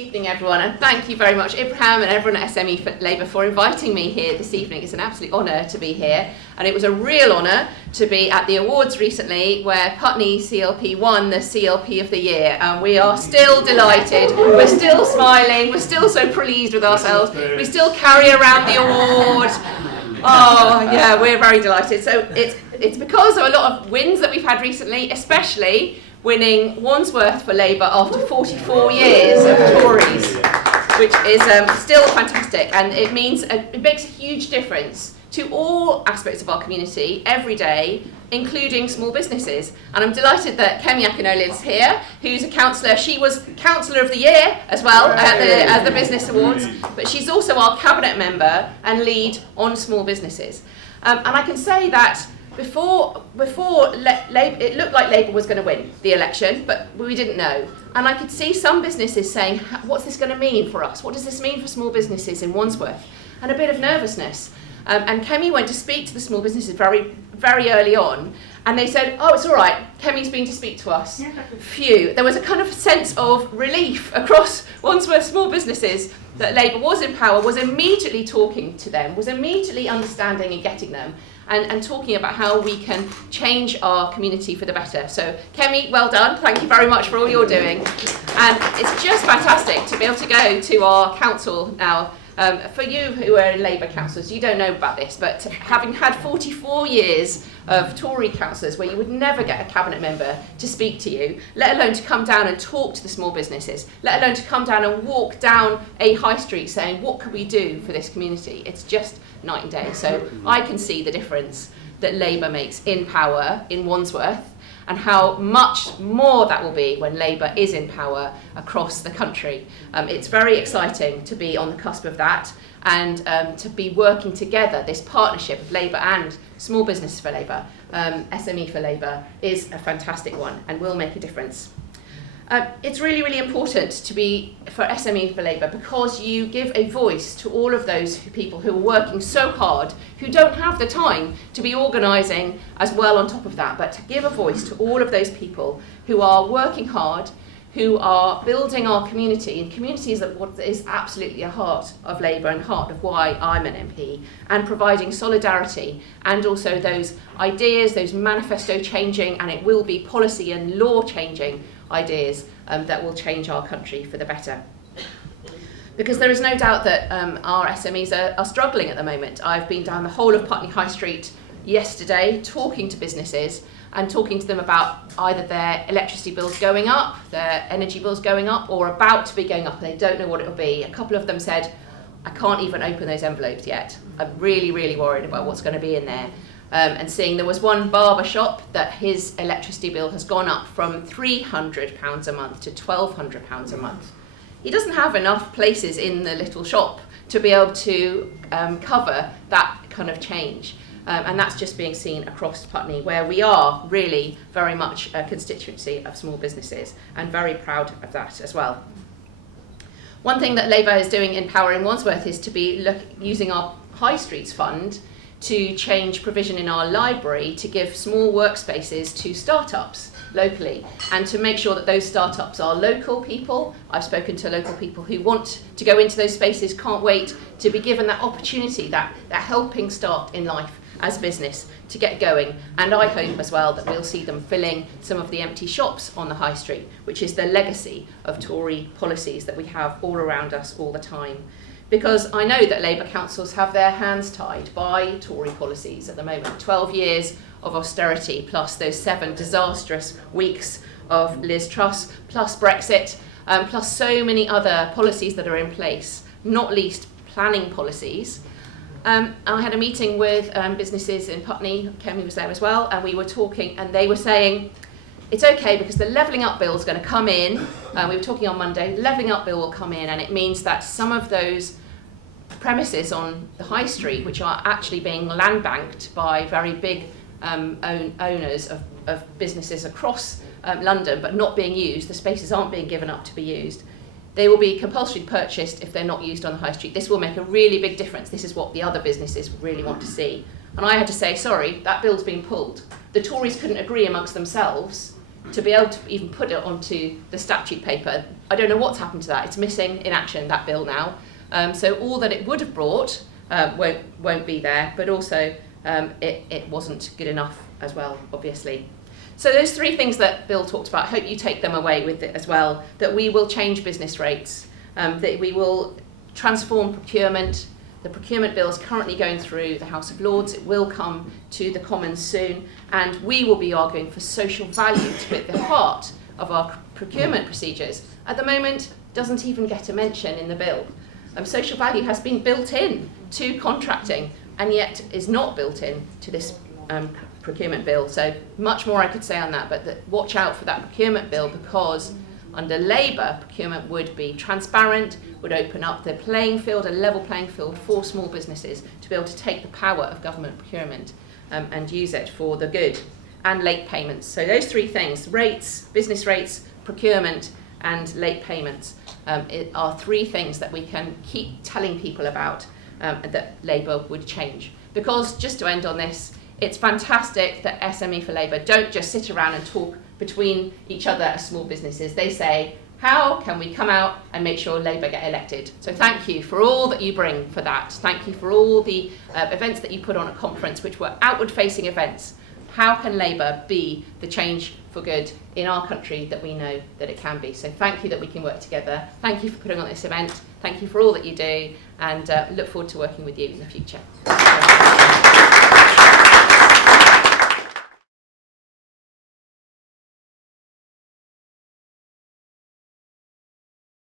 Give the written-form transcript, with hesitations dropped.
evening, everyone, and thank you very much, Ibrahim and everyone at SME4Labour, for inviting me here this evening. It's an absolute honour to be here, and it was a real honour to be at the awards recently where Putney CLP won the CLP of the Year, and we are still delighted, we're still smiling, we're still so pleased with ourselves, we still carry around the award. Oh yeah, we're very delighted. So it's because of a lot of wins that we've had recently, especially winning Wandsworth for Labour after 44 years of Tories, which is still fantastic, and it means it makes a huge difference to all aspects of our community every day, including small businesses. And I'm delighted that Kemi Akinole is here, who's a councillor. She was Councillor of the Year as well at the Business Awards, but she's also our Cabinet member and lead on small businesses. And I can say that before it looked like Labour was going to win the election, but we didn't know. And I could see some businesses saying, what's this going to mean for us? What does this mean for small businesses in Wandsworth? And a bit of nervousness. And Kemi went to speak to the small businesses very, very early on, and they said, oh, it's all right, Kemi's been to speak to us. Phew. There was a kind of sense of relief across Wandsworth small businesses that Labour was in power, was immediately talking to them, was immediately understanding and getting them, and talking about how we can change our community for the better. So Kemi, well done. Thank you very much for all you're doing. And it's just fantastic to be able to go to our council now. For you who are Labour councillors, you don't know about this, but having had 44 years of Tory councillors where you would never get a cabinet member to speak to you, let alone to come down and talk to the small businesses, let alone to come down and walk down a high street saying, what can we do for this community? It's just night and day. So I can see the difference that Labour makes in power in Wandsworth, and how much more that will be when Labour is in power across the country. It's very exciting to be on the cusp of that, and to be working together. This partnership of Labour and Small Business for Labour, SME4Labour, is a fantastic one and will make a difference. It's really, really important to be for SME4Labour because you give a voice to all of those people who are working so hard, who don't have the time to be organising as well on top of that, but to give a voice to all of those people who are working hard, who are building our community, and community is what is absolutely a heart of Labour and heart of why I'm an MP, and providing solidarity and also those ideas, those manifesto changing, and it will be policy and law changing ideas that will change our country for the better. Because there is no doubt that our SMEs are struggling at the moment. I've been down the whole of Putney High Street yesterday talking to businesses and talking to them about either their electricity bills going up, their energy bills going up, or about to be going up, and they don't know what it'll be. A couple of them said, I can't even open those envelopes yet. I'm really, really worried about what's going to be in there. And seeing there was one barber shop that his electricity bill has gone up from £300 a month to £1,200 a month. He doesn't have enough places in the little shop to be able to cover that kind of change. And that's just being seen across Putney, where we are really very much a constituency of small businesses, and very proud of that as well. One thing that Labour is doing in power in Wandsworth is to be using our High Streets Fund to change provision in our library to give small workspaces to startups locally, and to make sure that those startups are local people. I've spoken to local people who want to go into those spaces, can't wait to be given that opportunity, that helping start in life as a business to get going. And I hope as well that we'll see them filling some of the empty shops on the high street, which is the legacy of Tory policies that we have all around us all the time. Because I know that Labour councils have their hands tied by Tory policies at the moment. 12 years of austerity, plus those 7 disastrous weeks of Liz Truss, plus Brexit, plus so many other policies that are in place, not least planning policies. I had a meeting with businesses in Putney. Kemi was there as well, and we were talking, and they were saying, it's okay because the levelling up bill is going to come in. We were talking on Monday, the levelling up bill will come in, and it means that some of those premises on the high street, which are actually being land banked by very big owners of businesses across London, but not being used, the spaces aren't being given up to be used, they will be compulsory purchased if they're not used on the high street. This will make a really big difference. This is what the other businesses really want to see. And I had to say, sorry, that bill's been pulled. The Tories couldn't agree amongst themselves to be able to even put it onto the statute paper. I don't know what's happened to that. It's missing in action, that bill now. So all that it would have brought won't be there, but also it wasn't good enough as well, obviously. So those three things that Bill talked about, I hope you take them away with it as well, that we will change business rates, that we will transform procurement. The procurement bill is currently going through the House of Lords. It will come to the Commons soon, and we will be arguing for social value to be at the heart of our procurement procedures. At the moment, doesn't even get a mention in the bill. Social value has been built in to contracting, and yet is not built in to this procurement bill. So much more I could say on that, but watch out for that procurement bill, because under Labour, procurement would be transparent, would open up the playing field, a level playing field for small businesses to be able to take the power of government procurement and use it for the good. And late payments. So those three things, rates, business rates, procurement, and late payments, are three things that we can keep telling people about that Labour would change. Because, just to end on this, it's fantastic that SME4Labour don't just sit around and talk between each other as small businesses. They say, how can we come out and make sure Labour get elected? So thank you for all that you bring for that. Thank you for all the events that you put on at conference, which were outward-facing events. How can Labour be the change for good in our country that we know that it can be? So thank you that we can work together. Thank you for putting on this event. Thank you for all that you do, and look forward to working with you in the future.